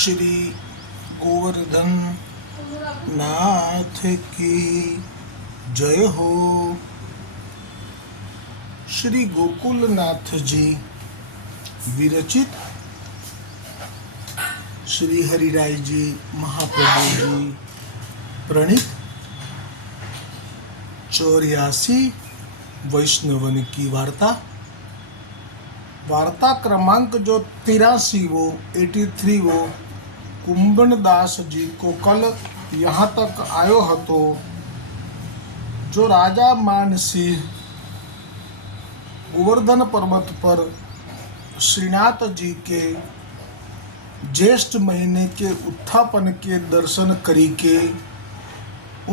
श्री गोवर्धन नाथ की जय हो। श्री गोकुलनाथ जी विरचित। श्री हरिराय जी महाप्रभु जी प्रणीत। चौरियासी वैष्णवन की वार्ता। वार्ता क्रमांक जो तिरासी वो एटी थ्री वो कुंभन दास जी को कल यहाँ तक आयो હતો जो राजा मानसिंह गोवर्धन पर्वत पर श्रीनाथ जी के ज्येष्ठ महीने के उत्थापन के दर्शन करी के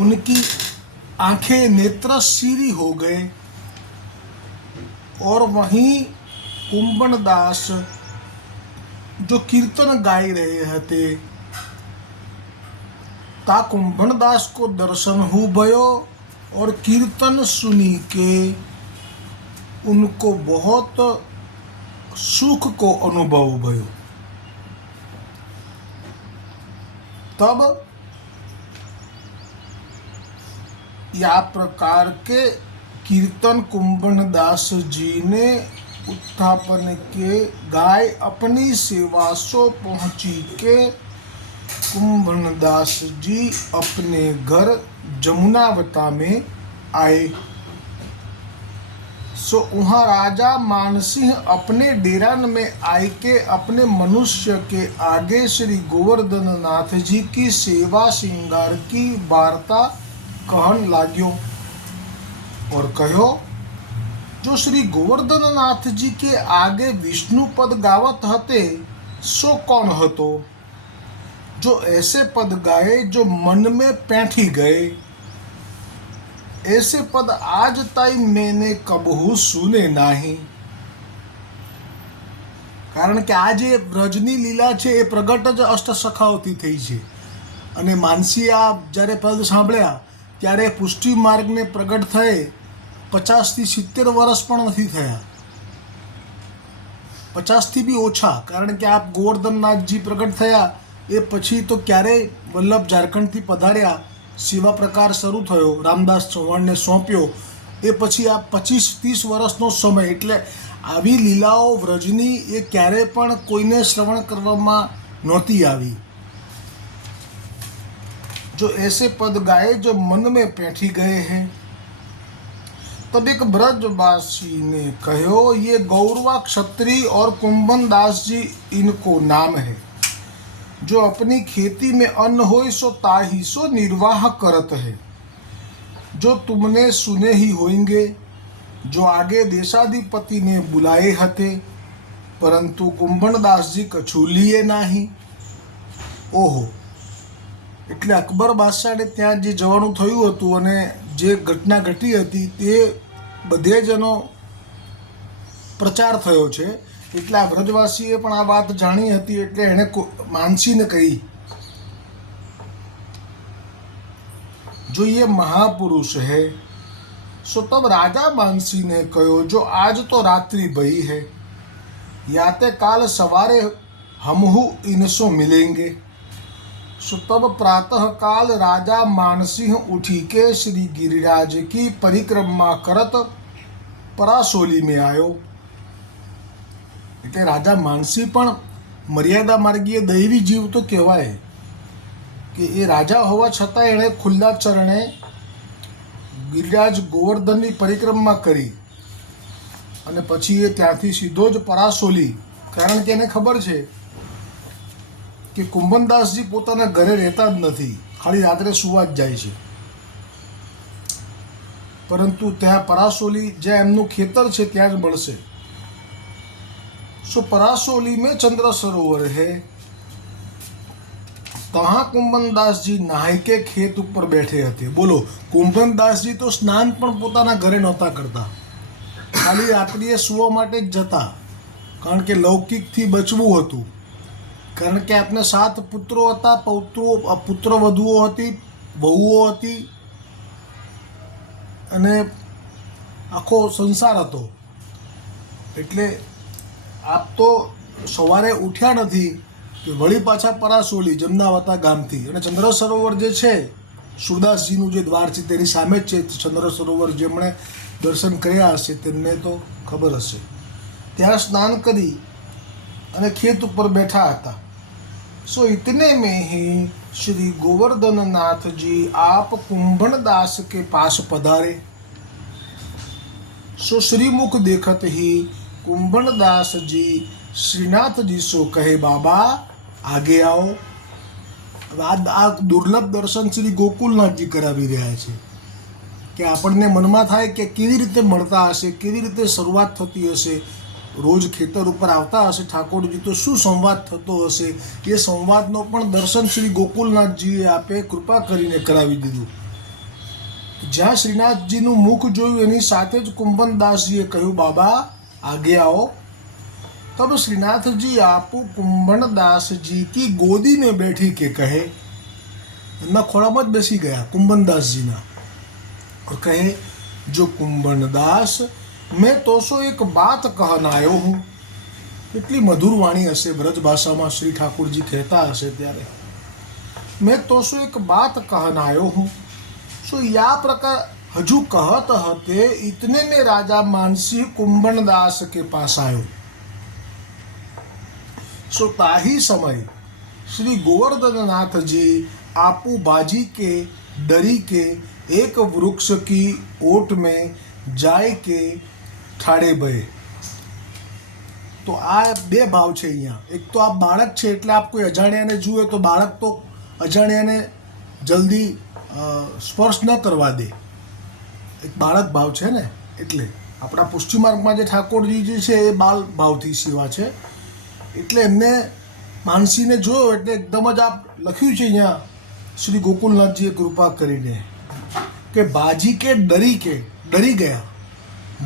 उनकी आँखें नेत्र सीरी हो गए और वहीं कुंभन दास जो कीर्तन गाई रहे थे ता कुंभन दास को दर्शन हु भयो और कीर्तन सुनी के उनको बहुत सुख को अनुभव भयो। तब या प्रकार के कीर्तन कुंभन दास जी ने उत्थापन के गाय अपनी सेवा सो पहुँची के कुंभन दास जी अपने घर जमुनावता में आए। सो वहाँ राजा मानसिंह अपने डेरान में आए के अपने मनुष्य के आगे श्री गोवर्धन नाथ जी की सेवा श्रृंगार की वार्ता कहन लाग्यो और कहो जो श्री गोवर्धन नाथ जी के आगे विष्णु पद गावत हते, सो कौन हतो? जो ऐसे पद गाए जो मन में पैठी गए ऐसे पद आज ताई मैंने कबहू सुने नाही કારણ કે આ જે વ્રજની લીલા છે એ પ્રગટ જ અષ્ટસખાઓથી થઈ છે અને માનસી આ જ્યારે પદ સાંભળ્યા ત્યારે પુષ્ટિ માર્ગને પ્રગટ થયે પચાસથી સિત્તેર વર્ષ પણ નથી થયા પચાસથી બી ઓછા કારણ કે આ ગોવર્ધનનાથજી પ્રગટ થયા એ પછી તો ક્યારેય વલ્લભ ઝારખંડથી પધાર્યા સેવા પ્રકાર શરૂ થયો રામદાસ ચૌહાણને સોંપ્યો એ પછી આ પચીસ ત્રીસ વર્ષનો સમય એટલે આવી લીલાઓ વ્રજની એ ક્યારેય પણ કોઈને શ્રવણ કરવામાં નહોતી આવી जो ऐसे पद गाए जो मन में पैठी गए हैं तब एक ब्रजवासी ने कहो ये गौरवा क्षत्रिय और कुंभन दास जी इनको नाम है जो अपनी खेती में अन्न हो सो ताही सो निर्वाह करत है जो तुमने सुने ही होंगे जो आगे देशाधिपति ने बुलाए हते परंतु कुंभन दास जी कछु लिए नाही ઓહો એટલે અકબર બાદશાહને ત્યાં જે જવાનું થયું હતું અને જે ઘટના ઘટી હતી તે બધે જ એનો પ્રચાર થયો છે એટલે આ વ્રજવાસીએ પણ આ વાત જાણી હતી એટલે એણે કો- માનસીને કહી जो ये महापुरुष है सो तब राजा मानसी ने कहो जो आज तो रात्रि भई है याते काल सवारे हमहु इनसो मिलेंगे सो तब प्रातः काल राजा मानसिंह उठी के श्री गिरिराज की परिक्रमा करत પરાસોલી મેં આવ્યો એટલે રાજા માનસી પણ મર્યાદા માર્ગીય દૈવી જીવ તો કહેવાય કે એ રાજા હોવા છતાં એણે ખુલ્લા ચરણે ગિરિરાજ ગોવર્ધનની પરિક્રમા કરી અને પછી એ ત્યાંથી સીધો જ પરાસોલી. કારણ કે એને ખબર છે કે કુંભનદાસજી પોતાના ઘરે રહેતા જ નથી. ખાલી રાત્રે સુવા જ જાય છે. પરંતુ ત્યાં પરાસોલી જ્યાં એમનું ખેતર છે ત્યાં જ મળશે. सो परासोली में चंद्र सरोवर है तहाँ કુંભનદાસ જી નાહી કે ખેત ઉપર બેઠે હતી બોલો કુંભનદાસજી તો સ્નાન પણ પોતાના ઘરે નહોતા કરતા ખાલી રાત્રિએ સૂવા માટે જ જતા કારણ કે લૌકિકથી બચવું હતું કારણ કે આપને સાત પુત્રો હતા પૌત્રો પુત્ર વધુઓ હતી વહુઓ હતી અને આખો સંસાર હતો એટલે આપ તો સવારે ઉઠ્યા નથી કે વળી પાછા પરાસોલી જમનાવતા ગામથી. અને ચંદ્ર સરોવર જે છે, સુરદાસજીનું જે દ્વાર છે, તેની સામે જ છે. ચંદ્ર સરોવર જેમણે દર્શન કર્યા હશે, તેમને તો ખબર હશે. ત્યાં સ્નાન કરી અને ખેત ઉપર બેઠા હતા. સો ઇતને મેં હી શ્રી ગોવર્ધનનાથજી, આપ કુંભણદાસ કે પાસ પધારે? સો શ્રીમુખ દેખત હી કુંભણદાસજી શ્રીનાથજી શો કહે, બાબા, આગે આવો. આ દુર્લભ દર્શન શ્રી ગોકુલનાથજી કરાવી રહ્યા છે કે આપણને મનમાં થાય કે કેવી રીતે મળતા હશે, કેવી રીતે શરૂઆત થતી હશે, રોજ ખેતર ઉપર આવતા હશે ઠાકોરજી, તો શું સંવાદ થતો હશે? એ સંવાદનો પણ દર્શન શ્રી ગોકુલનાથજીએ આપે કૃપા કરીને કરાવી દીધું. જ્યાં શ્રીનાથજીનું મુખ જોયું, એની સાથે જ કુંભનદાસજીએ કહ્યું, બાબા आगे आओ। तब श्रीनाथ जी आप कुंभन दास जी की गोदी में बैठी के कहे ना खोड़ा मत बसी गया कुंभन दास जी ना। और कहे, जो कुंभन दास मैं तो सो एक बात कहना आयो हूँ। इतनी मधुर वाणी हसे ब्रज भाषा में श्री ठाकुर जी कहता हसे तेरे मैं तो सो एक बात कहना आयो हूँ। सो या प्रकार हजू कहत हते इतने में राजा मानसी कुंभन दास के पास आयो सो ताही समय श्री गोवर्धन नाथ जी आपू बाजी के डरी के एक वृक्ष की ओट में जाय के ઠાડે ભય તો આ બે ભાવ છે અહીંયા એક તો આ બાળક છે એટલે આપ કોઈ અજાણ્યાને જુએ તો બાળક તો અજાણ્યાને જલ્દી અ, સ્પર્શ ન કરવા દે એક બાળક ભાવ છે ને, એટલે આપણા પુષ્ટિ માર્ગમાં જે ઠાકોરજી જે છે એ બાલ ભાવથી સેવા છે. એટલે એમને માનસીને જોયો એટલે એકદમ જ આપ લખ્યું છે અહીંયા, શ્રી ગોકુલનાથજીએ કૃપા કરીને કે બાજી કે ડરી કે, ડરી ગયા,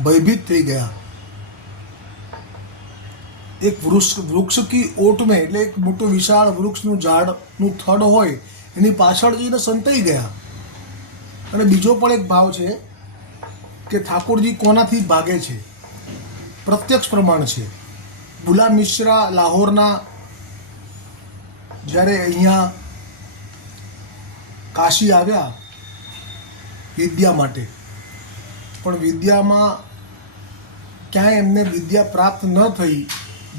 ભયભીત થઈ ગયા. એક વૃક્ષ વૃક્ષ કી ઓટ મેં, એટલે એક મોટું વિશાળ વૃક્ષનું ઝાડનું થડ હોય, એની પાછળ જઈને સંતાઈ ગયા. અને બીજો પણ એક ભાવ છે કે ઠાકોરજી કોનાથી ભાગે છે? પ્રત્યક્ષ પ્રમાણ છે. બુલા મિશ્રા લાહોરના જ્યારે અહીંયા કાશી આવ્યા વિદ્યા માટે. પણ વિદ્યામાં ક્યાંય એમને વિદ્યા પ્રાપ્ત ન થઈ.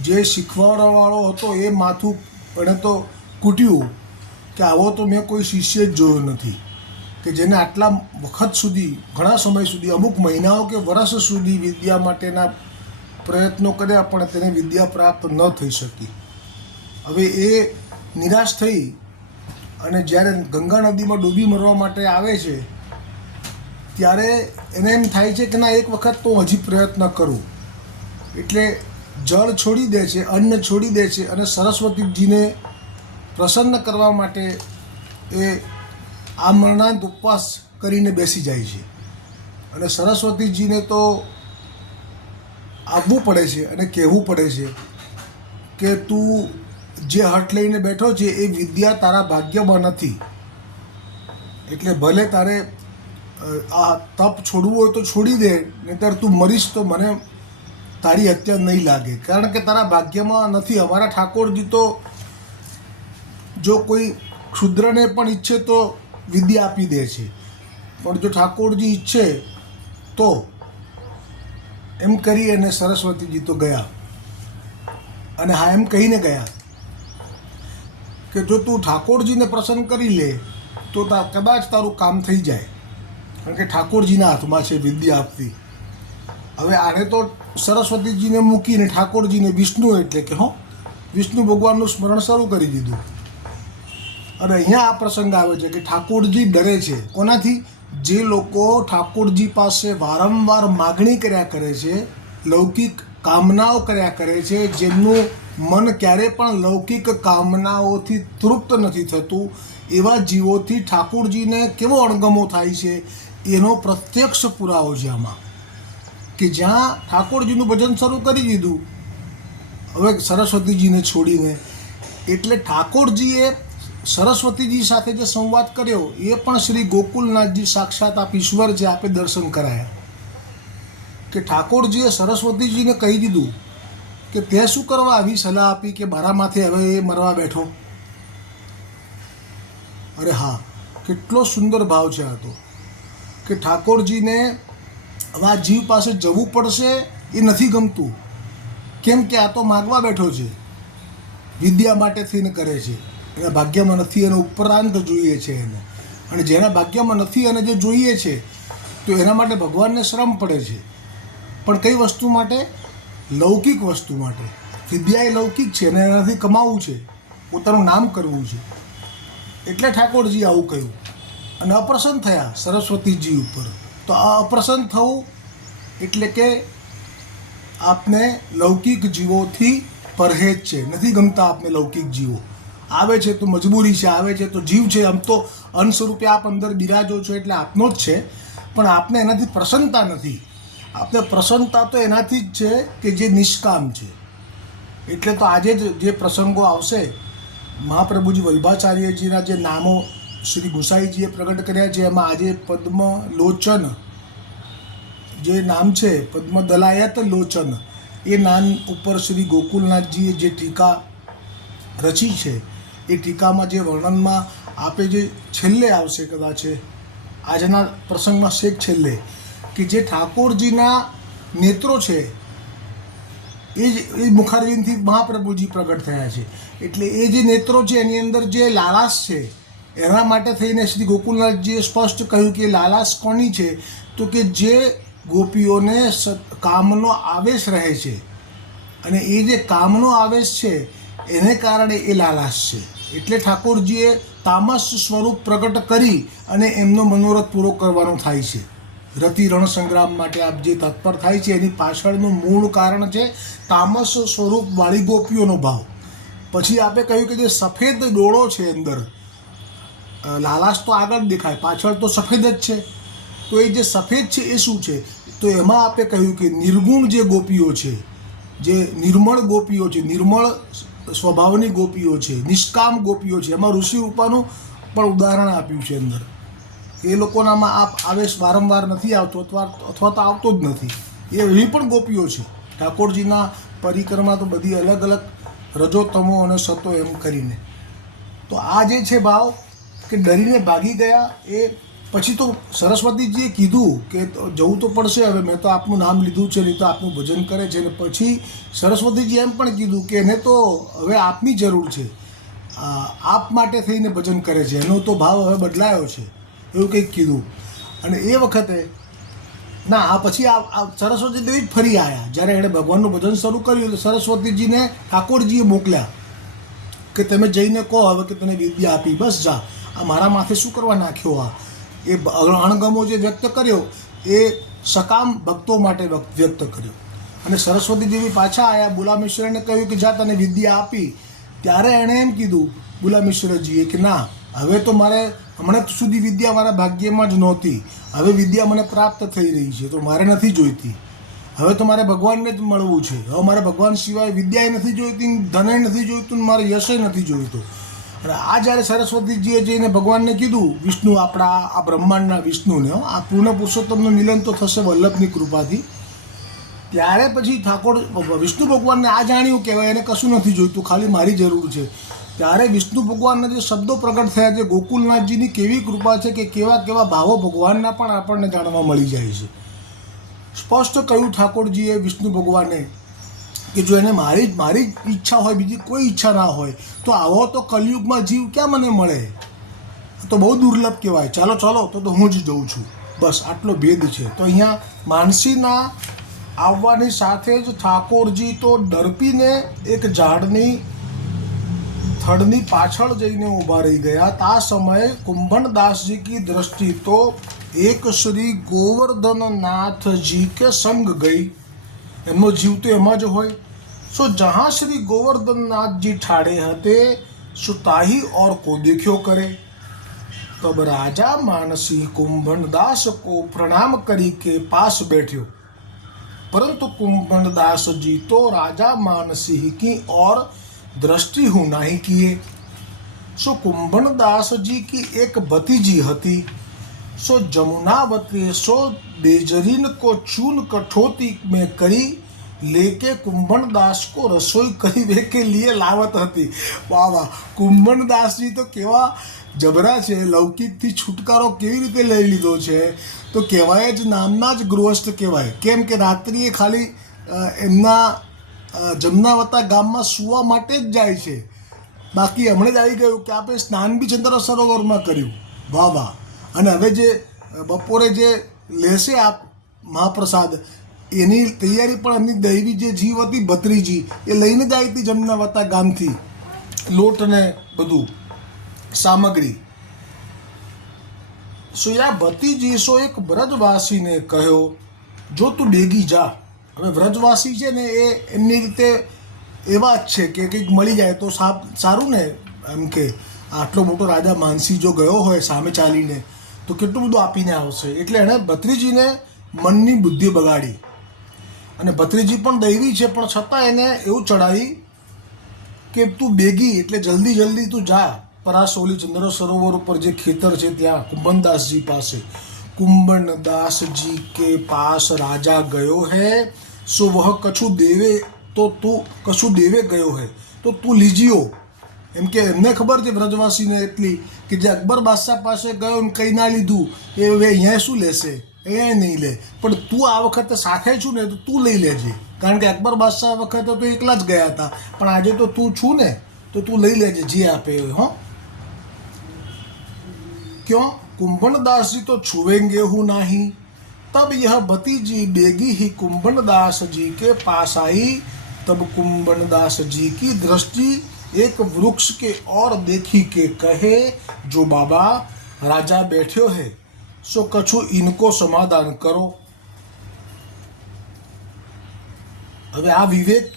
જે શીખવાડવાવાળો હતો એ માથું એણે તો કૂટ્યું કે આવો તો મેં કોઈ શિષ્ય જ જોયો નથી. કે જેને આટલા વખત સુધી, ઘણા સમય સુધી, અમુક મહિનાઓ કે વર્ષ સુધી વિદ્યા માટેના પ્રયત્નો કર્યા, પણ તેને વિદ્યા પ્રાપ્ત ન થઈ શકી. હવે એ નિરાશ થઈ અને જ્યારે ગંગા નદીમાં ડૂબી મરવા માટે આવે છે, ત્યારે એને એમ થાય છે કે ના, એક વખત તો હજી પ્રયત્ન કરું. એટલે જળ છોડી દે છે, અન્ન છોડી દે છે અને સરસ્વતીજીને પ્રસન્ન કરવા માટે એ આ મરણાંત ઉપવાસ કરીને બેસી જાય છે. અને સરસ્વતીજીને તો આવવું પડે છે અને કહેવું પડે છે કે તું જે હઠ લઈને બેઠો છે એ વિદ્યા તારા ભાગ્યમાં નથી. એટલે ભલે તારે આ તપ છોડવું હોય તો છોડી દે, નહીંતર તું મરીશ તો મને તારી હત્યા નહીં લાગે. કારણ કે તારા ભાગ્યમાં નથી. અમારા ઠાકોરજી તો જો કોઈ ક્ષુદ્રને પણ ઈચ્છે તો વિદ્યા આપી દે છે. પણ જો ઠાકોરજી ઈચ્છે તો એમ કરી અને સરસ્વતીજી તો ગયા. અને હા, એમ કહીને ગયા કે જો તું ઠાકોરજીને પ્રસન્ન કરી લે, તો તા કદાચ તારું કામ થઈ જાય. કારણ કે ઠાકોરજીના હાથમાં છે વિદ્યા આપતી હવે આને તો સરસ્વતીજીને મૂકીને ઠાકોરજીને વિષ્ણુ એટલે કે, હો, વિષ્ણુ ભગવાનનું સ્મરણ શરૂ કરી દીધું. અને અહીંયા આ પ્રસંગ આવે છે કે ઠાકોરજી ડરે છે. કોનાથી? જે લોકો ઠાકોરજી પાસે વારંવાર માગણી કર્યા કરે છે, લૌકિક કામનાઓ કર્યા કરે છે, જેમનું મન ક્યારે પણ લૌકિક કામનાઓથી તૃપ્ત નથી થતું, એવા જીવોથી ઠાકોરજીને કેવો અણગમો થાય છે, એનો પ્રત્યક્ષ પુરાવો છે આમાં. કે જ્યાં ઠાકોરજીનું ભજન શરૂ કરી દીધું, હવે સરસ્વતીજીને છોડીને, એટલે ઠાકોરજીએ સરસ્વતીજી સાથે જે સંવાદ કર્યો, એ પણ શ્રી ગોકુલનાથજી સાક્ષાત આપ ઈશ્વર જે આપે દર્શન કરાયા. કે ઠાકોરજીએ સરસ્વતીજીને કહી દીધું કે તે શું કરવા આવી સલાહ આપી કે મારામાંથી હવે એ મરવા બેઠો? અરે હા, કેટલો સુંદર ભાવ છે આ તો. કે ઠાકોરજીને હવે આ જીવ પાસે જવું પડશે એ નથી ગમતું. કેમ કે આ તો માગવા બેઠો છે. વિદ્યા માટે થઈને કરે છે. એના ભાગ્યમાં નથી અને ઉપરાંત જોઈએ છે એને. અને જેના ભાગ્યમાં નથી અને જે જોઈએ છે, તો એના માટે ભગવાનને શ્રમ પડે છે. પણ કઈ વસ્તુ માટે? લૌકિક વસ્તુ માટે. વિદ્યા એ લૌકિક છે અને એનાથી કમાવું છે. પોતાનું નામ કરવું છે. એટલે ઠાકોરજી આવું કહ્યું. અને અપ્રસન્ન થયા સરસ્વતીજી ઉપર. તો આ અપ્રસન્ન થવું એટલે કે આપને લૌકિક જીવોથી પરહેજ છે. નથી ગમતા આપને લૌકિક જીવો. આવે છે તો મજબૂરી છે, આવે છે તો જીવ છે, આમ તો અંશ સ્વરૂપે આપ અંદર બિરાજો છો એટલે આપનો જ છે. પણ આપને એનાથી પ્રસન્નતા નથી. આપને પ્રસન્નતા તો એનાથી જ છે કે જે નિષ્કામ છે. એટલે તો આજે જ જે પ્રસંગો આવશે, મહાપ્રભુજી વલ્ભાચાર્યજીના જે નામો શ્રી ગુસાઈજીએ પ્રગટ કર્યા છે, એમાં આજે પદ્મ લોચન જે નામ છે પદ્મ દલાયત લોચન, એ નામ ઉપર શ્રી ગોકુલનાથજીએ જે ટીકા રચી છે એ ટીકામાં જે વર્ણનમાં આપે જે છેલ્લે આવશે કદાચ આજના પ્રસંગમાં શેખ છેલ્લે, કે જે ઠાકોરજીના નેત્રો છે, એ જ, એ મુખારવિંદથી મહાપ્રભુજી પ્રગટ થયા છે. એટલે એ જે નેત્રો છે, એની અંદર જે લાલાશ છે, એના માટે થઈને શ્રી ગોકુલનાથજીએ સ્પષ્ટ કહ્યું કે લાલાશ કોની છે? તો કે જે ગોપીઓને કામનો આવેશ રહે છે. અને એ જે કામનો આવેશ છે, એને કારણે એ લાલાશ છે. એટલે ઠાકોરજીએ તામસ સ્વરૂપ પ્રગટ કરી અને એમનો મનોરથ પૂરો કરવાનો થાય છે. રતિ રણ સંગ્રામ માટે આપ જે તત્પર થાય છે, એની પાછળનું મૂળ કારણ છે તામસ સ્વરૂપ વાળી ગોપીઓનો ભાવ. પછી આપે કહ્યું કે જે સફેદ ડોળો છે અંદર લાલાશ તો આગળ દેખાય, પાછળ તો સફેદ જ છે. તો એ જે સફેદ છે એ શું છે? તો એમાં આપે કહ્યું કે નિર્ગુણ જે ગોપીઓ છે, જે નિર્મળ ગોપીઓ છે, નિર્મળ સ્વભાવની ગોપીઓ છે, નિષ્કામ ગોપીઓ છે. એમાં ઋષિ ઉપાનું પણ ઉદાહરણ આપ્યું છે અંદર. એ લોકોનામાં આ આવેશ વારંવાર નથી આવતો, અથવા અથવા તો આવતો જ નથી. એ એવી પણ ગોપીઓ છે. ઠાકોરજીના પરિક્રમા તો બધી અલગ અલગ રજોતમો અને સતો એમ કરીને. તો આ જે છે ભાવ, કે ડરીને ભાગી ગયા એ પછી તો સરસ્વતીજીએ કીધું કે જવું તો પડશે, હવે મેં તો આપનું નામ લીધું છે, નહીં તો આપનું ભજન કરે છે. ને પછી સરસ્વતીજી એમ પણ કીધું કે એને તો હવે આપની જરૂર છે. આપ માટે થઈને ભજન કરે છે. એનો તો ભાવ હવે બદલાયો છે. એવું કંઈક કીધું. અને એ વખતે, ના, આ પછી આ સરસ્વતી દેવી જ ફરી આવ્યા જ્યારે એણે ભગવાનનું ભજન શરૂ કર્યું, તો સરસ્વતીજીને ઠાકોરજીએ મોકલ્યા કે તમે જઈને કહો હવે કે તને વિદ્યા આપી, બસ જા. આ મારા માથે શું કરવા નાખ્યો આ? એ અણગમો જે વ્યક્ત કર્યો, એ સકામ ભક્તો માટે વ્યક્ત કર્યો. અને સરસ્વતી દેવી પાછા આવ્યા બુલા મિશ્રને કહ્યું કે, જા, તને વિદ્યા આપી. ત્યારે એણે એમ કીધું, બુલા મિશ્રજીએ, કે ના, હવે તો મારે હમણાં સુધી વિદ્યા મારા ભાગ્યમાં જ નહોતી. હવે વિદ્યા મને પ્રાપ્ત થઈ રહી છે, તો મારે નથી જોઈતી. હવે તો મારે ભગવાનને જ મળવું છે. હવે મારે ભગવાન સિવાય વિદ્યાએ નથી જોઈતી ધને નથી જોઈતું મારે યશે નથી જોઈતું. આ જ્યારે સરસ્વતીજીએ જઈને ભગવાનને કીધું, વિષ્ણુ, આપણા આ બ્રહ્માંડના વિષ્ણુને આ પૂર્ણ પુરુષોત્તમનું મિલન તો થશે વલ્લભની કૃપાથી. ત્યારે પછી ઠાકોર વિષ્ણુ ભગવાનને આ જાણ્યું, કહેવાય, એને કશું નથી જોઈતું, ખાલી મારી જરૂર છે. ત્યારે વિષ્ણુ ભગવાનના જે શબ્દો પ્રગટ થયા છે, ગોકુલનાથજીની કેવી કૃપા છે કે કેવા કેવા ભાવો ભગવાનના પણ આપણને જાણવા મળી જાય છે. સ્પષ્ટ કહ્યું ઠાકોરજીએ વિષ્ણુ ભગવાને કે જો એને મારી મારી જ ઈચ્છા હોય, બીજી કોઈ ઈચ્છા ના હોય, તો આવો તો કલયુગમાં જીવ ક્યાં મને મળે? તો બહુ દુર્લભ કહેવાય. ચાલો ચાલો, તો તો હું જ જઉં છું. બસ, આટલો ભેદ છે. તો અહીંયા માનસીના આવવાની સાથે જ ઠાકોરજી તો ડરપીને એક ઝાડની થડની પાછળ જઈને ઊભા રહી ગયા. તા સમયે કુંભણદાસજી કી દ્રષ્ટિ તો એક શ્રી ગોવર્ધનનાથજી કે સંગ ગઈ. એમનો જીવ તો એમાં જ હોય. सो जहाँ श्री गोवर्धन नाथ जी ठाड़े हते, सुताही और को દેખ્યો करे। तब राजा मानसी कुंभनदास को प्रणाम करी के पास બેઠ્યો परंतु कुंभनदास जी तो राजा मानसिंह की और दृष्टि होना ही किए। सो कुंभनदास जी की एक भतीजी हती। सो जमुनावती सो बेजरीन को चून कठोती में करी લેકે કુંભણદાસ કો રસોઈ કરીવે કે લીએ લાવત હતી. વાહ વાહ. કુંભણદાસજી તો કેવા જબરા છે. લૌકિકથી છુટકારો કેવી રીતે લઈ લીધો છે? તો કહેવાય જ નામના જ ગૃહસ્થ કહેવાય. કેમ કે રાત્રિએ ખાલી એમના જમનાવતા ગામમાં સૂવા માટે જ જાય છે. બાકી હમણાં જ આવી ગયું કે આપણે સ્નાન બી ચંદ્ર સરોવરમાં કર્યું. વાહ વાહ. અને હવે જે બપોરે જે લેશે આપ મહાપ્રસાદ એની તૈયારી પણ એમની દૈવી જે જીવ હતી, ભત્રીજી, એ લઈને જ આવી હતી જમનાવતા ગામથી. લોટ ને બધું, સામગ્રી. સો યા ભતીજી સો એક વ્રજવાસીને કહ્યો, જો તું બેગી જા. હવે વ્રજવાસી છે ને, એ એમની રીતે એવા જ છે કે કંઈક મળી જાય તો સાપ, સારું ને? એમ કે, આટલો મોટો રાજા માનસી જો ગયો હોય સામે ચાલીને, તો કેટલું બધું આપીને આવશે? એટલે એણે ભત્રીજીને મનની બુદ્ધિ બગાડી. અને ભત્રીજી પણ દૈવી છે, પણ છતાં એને એવું ચડાવી કે તું બેગી એટલે જલ્દી જલ્દી તું જા. પરાસોલી ચંદ્ર સરોવર ઉપર જે ખેતર છે, ત્યાં કુંભનદાસજી પાસે. કુંભનદાસજી કે પાસ રાજા ગયો હે, સો વહ કછું દેવે, તો તું કશું દેવે ગયો હે. તો તું લીજીઓ. એમ કે એમને ખબર છે વ્રજવાસીને એટલી કે જે અકબર બાદશાહ પાસે ગયો ને કંઈ ના લીધું, એ હવે અહીંયા શું લેશે? એ નહીં લે પણ તું આ વખતે સાથે છું ને તો તું લઈ લેજે કારણ કે અકબર બાદશાહ વખતે તો એકલા જ ગયા હતા પણ આજે તો તું છું ને તો તું લઈ લેજે જે આપે એ હો क्यों कुंभनदास जी तो छुएंगे हूँ नहीं तब यह भतीजी बेगी ही कुंभनदास जी के पास आई तब कुंभनदास जी की दृष्टि एक वृक्ष के और देखी के कहे जो बाबा राजा बैठ्यो है સો કછું ઇનકો સમાધાન કરો. હવે આ વિવેક,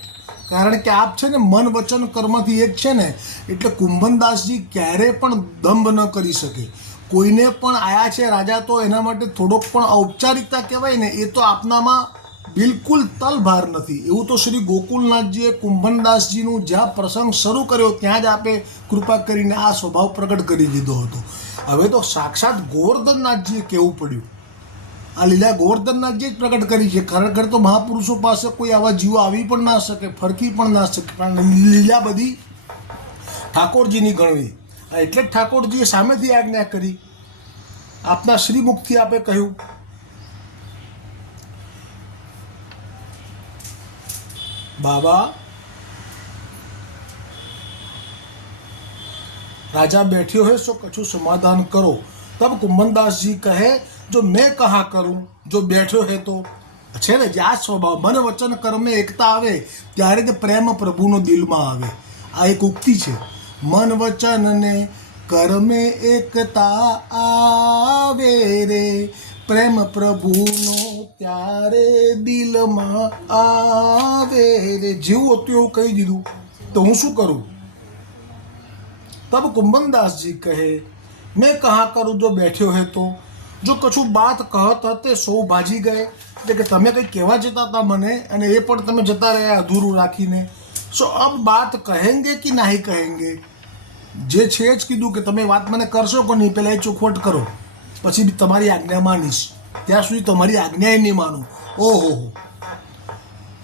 કારણ કે આપ છે ને મન, વચન, કર્મથી એક છે ને, એટલે કુંભનદાસજી ક્યારે પણ દંભ ન કરી શકે. કોઈને પણ આયા છે રાજા તો એના માટે થોડોક પણ ઔપચારિકતા કહેવાય ને, એ તો આપનામાં બિલકુલ તલભાર નથી. એવું તો શ્રી ગોકુલનાથજીએ કુંભનદાસજીનું જ્યાં પ્રસંગ શરૂ કર્યો, ત્યાં જ આપે કૃપા કરીને આ સ્વભાવ પ્રગટ કરી દીધો હતો. હવે તો સાક્ષાત ગોવર્ધનનાથજીએ કહેવું પડ્યું. આ લીલા ગોવર્ધનનાથજીએ જ પ્રગટ કરી છે. ખરેખર તો મહાપુરુષો પાસે કોઈ આવા જીવો આવી પણ ના શકે, ફરકી પણ ના શકે. પણ લીલા બધી ઠાકોરજીની ગણવી. એટલે જ ઠાકોરજીએ સામેથી આજ્ઞા કરી. આપના શ્રીમુખથી આપે કહ્યું. બાબા राजा बैठे हो सो कछु समाधान करो तब कुंभनदास जी कहे जो मैं कहा करूं जो बैठो है तो છે ને જે આ સ્વભાવ મન વચન કર્મે એકતા આવે ત્યારે તે પ્રેમ પ્રભુનો દિલમાં આવે આ એક ઉક્તિ છે મન વચન ને કર્મે એકતા આવે રે પ્રેમ પ્રભુનો ત્યારે દિલમાં આવે રે જેવું હતું એવું કહી દીધું તો હું શું કરું तब कुंभनदास जी कहे मैं कहाँ करूँ जो बैठ्यो है तो જો કશું બાત કહત હતે સૌ ભાજી ગયે એટલે કે તમે કંઈ કહેવા જતા હતા મને અને એ પણ તમે જતા રહ્યા અધૂરું રાખીને સો અબ બાત કહેંગે કે નહીં કહેંગે જે છે જ કીધું કે તમે વાત મને કરશો કે નહીં પહેલાં એ ચોખવટ કરો પછી બી તમારી આજ્ઞા માનીશ ત્યાં સુધી તમારી આજ્ઞા નહીં માનું ઓહો હો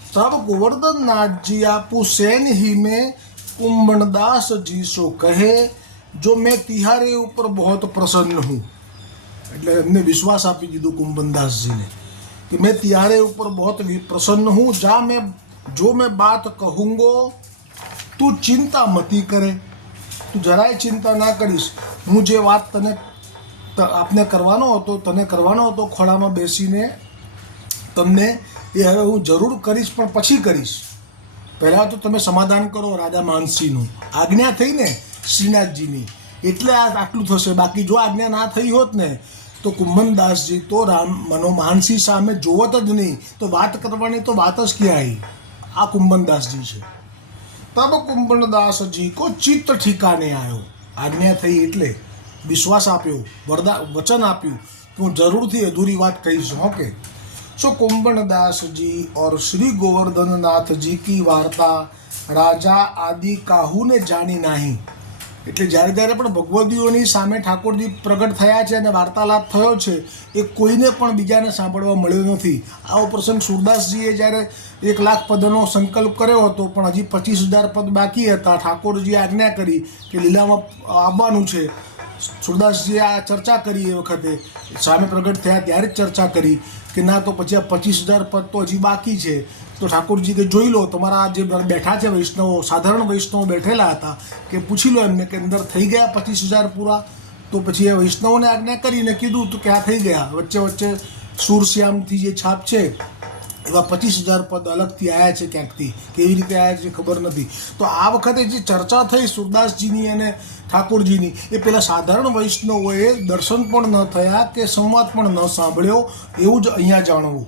तब गोवर्धन नाथ जी आपू सैन ही में कुंभनदास जी सो कहे जो मैं तिहारे ऊपर बहुत प्रसन्न हूँ એટલે એમને વિશ્વાસ આપી દીધું કુંભનદાસજીને કે મેં तिहारे ऊपर बहुत भी प्रसन्न हूँ જા मैं जो मैं बात कहूँगो તું ચિંતા મતી કરે તું જરાય ચિંતા ના કરીશ હું જે વાત તને ત- આપને કરવાનો હતો તને કરવાનો હતો ખોળામાં બેસીને તમને એ હવે હું જરૂર કરીશ પણ પછી કરીશ પહેલાં તો તમે સમાધાન કરો રાજા માનસિંહનું. આજ્ઞા થઈ ને શ્રીનાથજીની. એટલે આ આટલું થશે. બાકી જો આજ્ઞા ના થઈ હોત ને, તો કુંભનદાસજી તો રામ મનો માનસિંહ સામે જોવત જ નહીં. તો વાત કરવાની તો વાત જ ક્યાં આ કુંભનદાસજી છે. તબ કુંભનદાસજી કો ચિત્ત ઠીકાને આવ્યો આજ્ઞા થઈ એટલે વિશ્વાસ આપ્યો, વરદા વચન આપ્યું. હું જરૂરથી અધૂરી વાત કહીશ, ઓકે? सो कुंभनदास जी और श्री गोवर्धन नाथ जी की वार्ता राजा आदि काहू ने जानी नहीं એટલે જ્યારે જ્યારે પણ ભગવદીઓની સામે ઠાકોરજી પ્રગટ થયા છે અને વાર્તાલાપ થયો છે એ કોઈને પણ બીજાને સાંભળવા મળ્યો નથી આવો પ્રસંગ સુરદાસજીએ જ્યારે એક લાખ પદનો સંકલ્પ કર્યો હતો પણ હજી પચીસ હજાર પદ બાકી હતા ઠાકોરજીએ આજ્ઞા કરી કે લીલામાં આવવાનું છે સુરદાસજીએ આ ચર્ચા કરી એ વખતે, સામે પ્રગટ થયા ત્યારે જ ચર્ચા કરી કે ના તો પછી આ પચીસ હજાર પદ તો હજી બાકી છે. તો ઠાકોરજી કે જોઈ લો, તમારા જે બેઠા છે વૈષ્ણવો, સાધારણ વૈષ્ણવો બેઠેલા હતા કે પૂછી લો એમને કે અંદર થઈ ગયા પચીસ હજાર પૂરા? તો પછી એ વૈષ્ણવોને આજ્ઞા કરીને કીધું તો કે આ થઈ ગયા. વચ્ચે વચ્ચે સુરશ્યામથી જે છાપ છે એવા પચીસ હજાર પદ અલગથી આવ્યા છે ક્યાંકથી? કેવી રીતે આવ્યા છે ખબર નથી. તો આ વખતે જે ચર્ચા થઈ સુરદાસજીની અને ઠાકોરજીની, એ પેલા સાધારણ વૈષ્ણવોએ દર્શન પણ ન થયા કે સંવાદ પણ ન સાંભળ્યો, એવું જ અહીંયા જાણવું.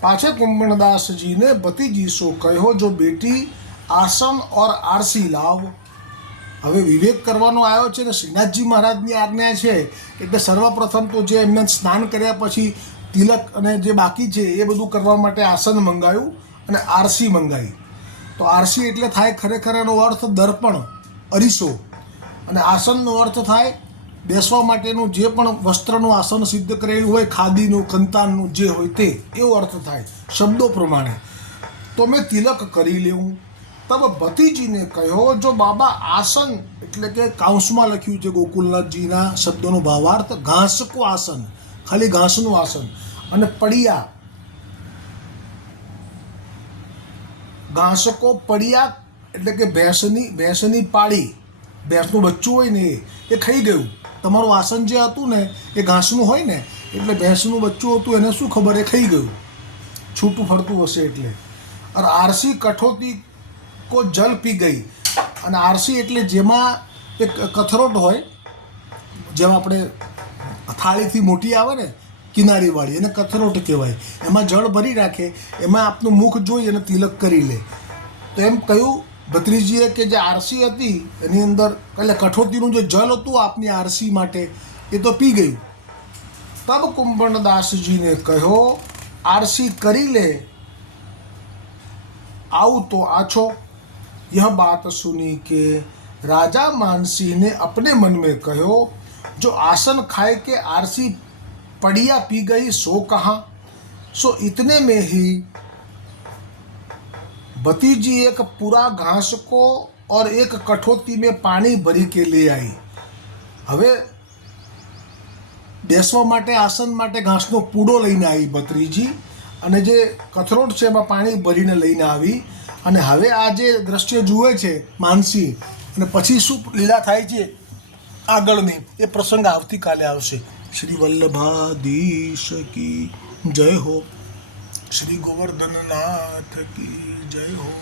પાછે કુંભણદાસજીને ભતીજી સો કહ્યો? જો બેટી આસન ઓર આરસી લાવ. હવે વિવેક કરવાનો આવ્યો છે ને શ્રીનાથજી મહારાજની આજ્ઞા છે, એટલે સર્વપ્રથમ તો જે એમને સ્નાન કર્યા પછી તિલક અને જે બાકી છે એ બધું કરવા માટે આસન મંગાવ્યું અને આરસી મંગાવી તો આરસી એટલે થાય ખરેખર એનો અર્થ દર્પણ, અરીસો. અને આસનનો અર્થ થાય બેસવા માટેનું જે પણ વસ્ત્રનું આસન સિદ્ધ કરેલું હોય, ખાદીનું કંતાનનું જે હોય તે, એવો અર્થ થાય શબ્દો પ્રમાણે. તો મેં તિલક કરી લેવું. તબ ભતીજીને કહ્યો, જો બાબા આસન, એટલે કે કાંસમાં લખ્યું છે ગોકુલનાથજીના શબ્દોનો ભાવાર્થ, ઘાસકો આસન. ખાલી ઘાસનું આસન અને પડિયા. ઘાસકો પડિયા એટલે કે ભેંસની ભેંસની પાળી. ભેંસનું બચ્ચું હોય ને એ ખાઈ ગયું. તમારું આસન જે હતું ને, એ ઘાસનું હોય ને, એટલે ભેંસનું બચ્ચું હતું એને શું ખબર? એ ખાઈ ગયું. છૂટું ફરતું હશે એટલે. અને આરસી કઠોતી કો જલ પી ગઈ. અને આરસી એટલે જેમાં એક કથરોટ હોય, જેમાં આપણે થાળીથી મોટી આવે ને કિનારીવાળી એને કથરોટ કહેવાય એમાં જળ ભરી રાખે એમાં આપનું મુખ જોઈ અને તિલક કરી લે તો એમ કહ્યું ભત્રીજીએ કે જે આરસી હતી એની અંદર એટલે કઠોતીનું જે જલ હતું આપની આરસી માટે એ તો પી ગયું તબ કુંભણદાસજીને કહ્યો આરસી કરી લે આવું તો આછો यह बात सुनी के राजा मानसी ने अपने मन में कहो जो आसन खाए के आरसी पड़िया पी गई सो कहा सो इतने में ही भतीजी एक पूरा घास को और एक कठोती में पानी भरी के ले आई હવે બેસવા માટે આસન માટે ઘાસનો પૂડો લઈને આવી ભત્રીજી અને જે કથરોટ છે એમાં પાણી ભરીને લઈને આવી અને હવે આ જે દ્રશ્ય જુએ છે માનસી અને પછી શું લીલા થાય છે આગળની એ પ્રસંગ આવતીકાલે આવશે. શ્રી વલ્લભાધીશ કી જય હો. શ્રી ગોવર્ધનનાથ કી જય હો.